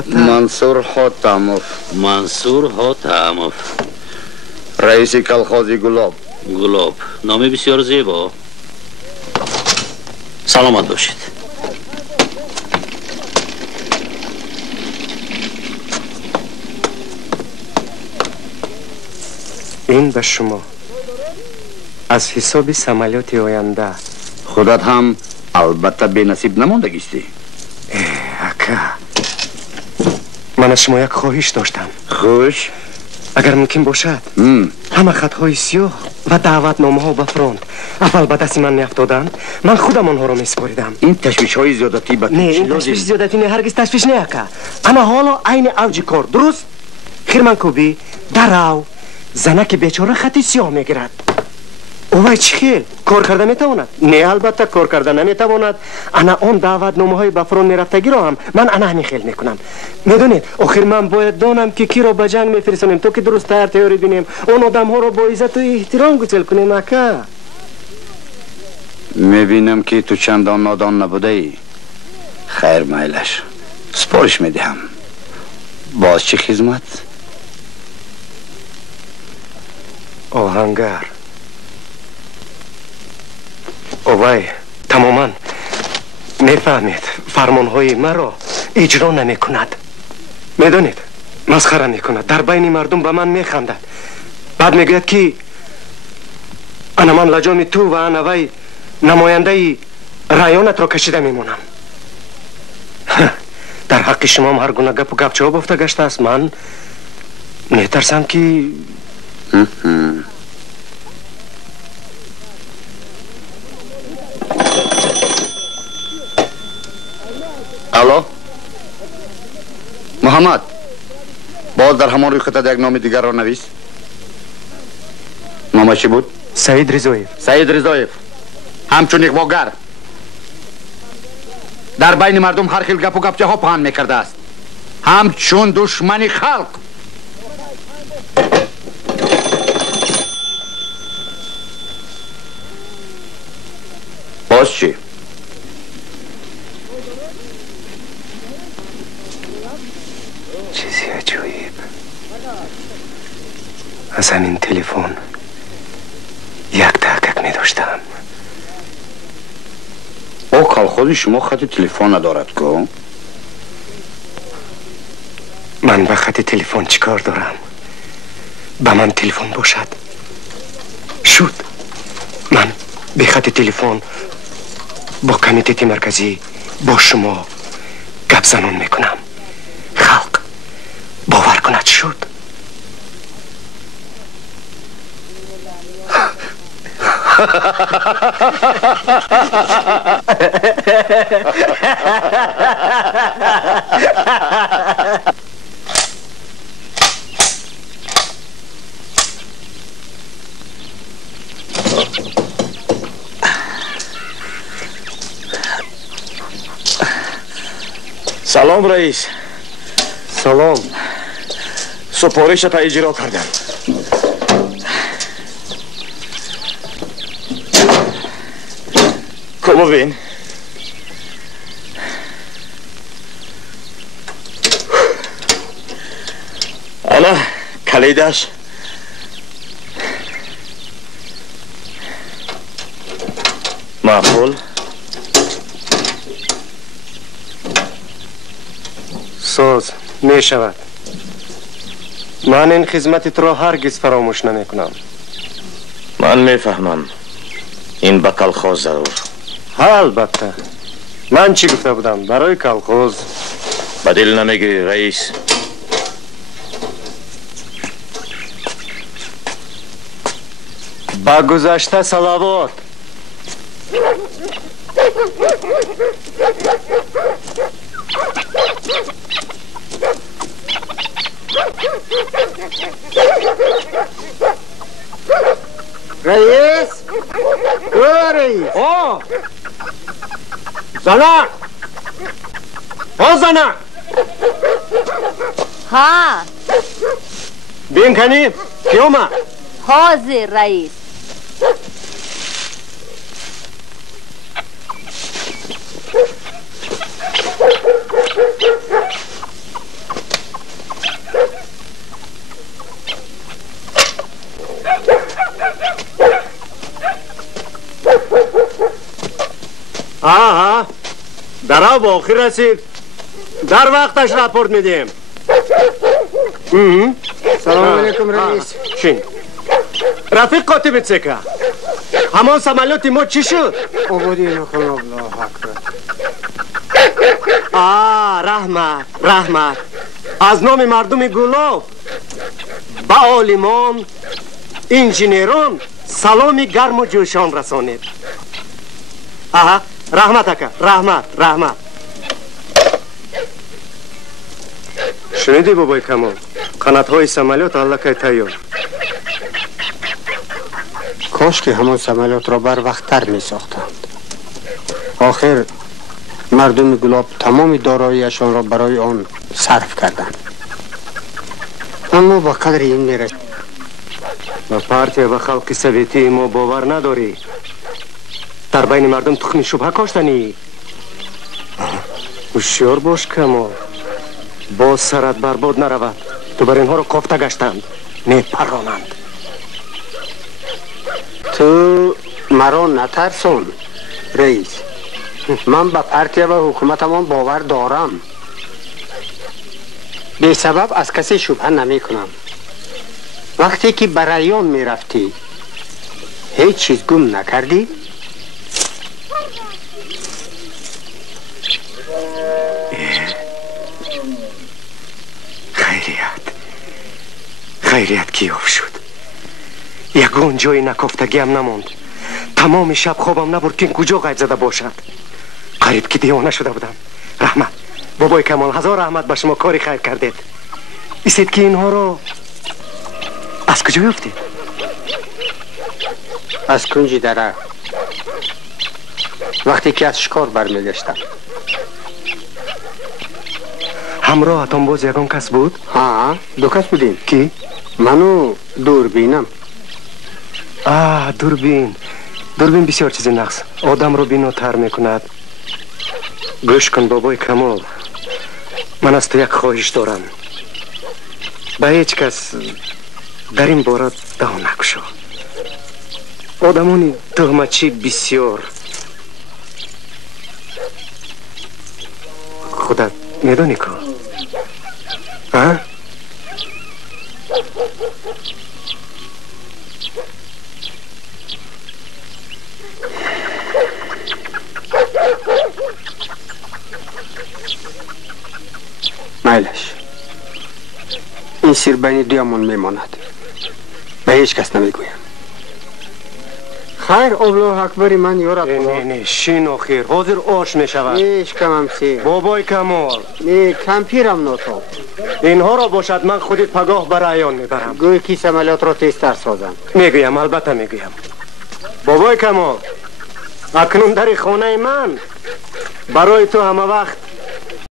منصور حاتمов. منصور حاتمов. رئیس کلخازی گلاب. گلاب. نامی بسیار زیبا. سلامت باشید. این به شما از حساب سمالیات آینده. خودت هم البته به نصیب نماندگیستی. اکا من از شما یک خواهش داشتم. خوش؟ اگر ممکن باشد همه خطهای سیاه و دعوتنامه ها به فرانت اول به دست من نیفتادند، من خودم آنها را میسپاریدم. این تشویش های زیادتی به نه، این تشویش زیادتی نه، هرگز تشویش نه اکا. اما حالا عین اوج کار درست خیرمن کوبی درو زنک بیچاره خطی سیاه میگیرد. اوه چی خیل؟ کار کرده میتواند؟ نه البته کار کرده نمیتواند. انا اون دعوتنامه های به فرانت میرفتگی را هم من انا همین خیل میکنم. میدونید آخر من باید دانم که کی را به جنگ میفرستانیم تا که درست تیاری بینیم، اون آدم ها را با عزت و احترام گسل کنیم اکا. میبینم که تو چندان نادان نبوده ای. خیر میلش سپارش میدهم. باز چه خدمت؟ آهنگر اوای تماما میفهمید فرمانهای مرا اجرا نمی کند. میدونید مسخره می کند، در بین مردم به من میخندد، بعد میگوید که انا من لجام تو و انا وی نماینده رایانت را کشیده میمونم. در حق شما هم هر گونه گپ و گپ جواب افته گشته است. من میترسم که الو محمد، باز در همان روی خطت یک نام دیگر را نویس. نامش چی بود؟ سعید رضایف. سعید رضایف همچون یک واگر در بین مردم هر خیل گپ و گپچه ها پهن میکرده است، همچون دشمن خلق. باز چی؟ چیزی عجیب. از همین تلفن یک تحقیق می داشتم. او کالخوز شما خط تلفن ندارد که؟ من به خط تلفن چیکار دارم؟ به من تلفن باشد شد. من به خط تلفن با کمیته مرکزی با شما گپ زنان میکنم. خلق باور کند شد. سلام رئیس. سلام. سپارش تا اجرا کردم. کمو بین. انا کلیدش. معقول. ساز می شود. من این خدمتت را هرگز فراموش نمی کنم. من میفهمم این به کلخوز ضرور. البته. من چی گفته بودم؟ برای کلخوز. به دل نمیگیری رئیس؟ با گذشته صلوات. رئیس؟ او رئیس؟ او زنه. او زنه. ها بین کنی کیومه؟ حاضر رئیس. آها درا با آخر رسید در وقتش راپورت میدیم سلام علیکم رئیس. شین رفیق قاطب سکه همان سمالیات ما چی شد؟ عبودی نخون الله اکبر. رحمت از نام مردم گلاب با عالمان انجینیران سلام گرم و جوشان رسانید. رحمت اکا رحمت شنیدی بابای کمال قنات‌های سمالیات allakay تیار. کاش که همون سمالیات را بر وقت‌تر می ساختند. آخر مردم گلاب تمام داراییشان را برای آن صرف کردند. اما با قدر این میره. با پارتی و خلق سویتی ما باور نداری. در بین مردم تخم شبهه کاشتنی. هوشیار باش کمال. باز سرت برباد نرود. تو بر اینها رو کوفته گشتند میپرانند. تو مرا نترسون رئیس. من به پارتی و حکومتمان باور دارم. به سبب از کسی شبهه نمی کنم. وقتی که برایان می رفتی هیچ چیز گم نکردی؟ خیریت گیاه شد. یگون جای نکفتگی هم نموند. تمام شب خوابم نبرد که این کجا قید زده باشد. قریب که دیوانه شده بودم. رحمت بابای کمال هزار رحمت به شما کاری خیر کردید. ایستید که اینها رو از کجا یافتید؟ از کنج دره وقتی که از شکار برمیگشتم. همراه اتان باز یگان کس بود؟ ها دو کس بودیم. کی؟ منو دوربینم. دوربین بسیار چیز نقص آدم رو بیناتر میکند. گوش کن بابای کمال من از تو یک خواهش دارم. به هیچ کس در این باره دهان نگشا. آدمانی تهمتچی بسیار خودت میدانی که مایلش این سیر بین دویمون میماند. به هیچ کس نمیگویم. خیر الله اکبری من یارب. نه شین آخر حاضر آش میشود. نیش کمم سیر بابای کمال نه کمپیرم ناتاب. اینها را باشد من خودت پگاه برایان میبرم. گوی کی سمالیات را تیزتر سازم. میگویم البته میگویم. بابای کمال اکنون در خانه من برای تو همه وقت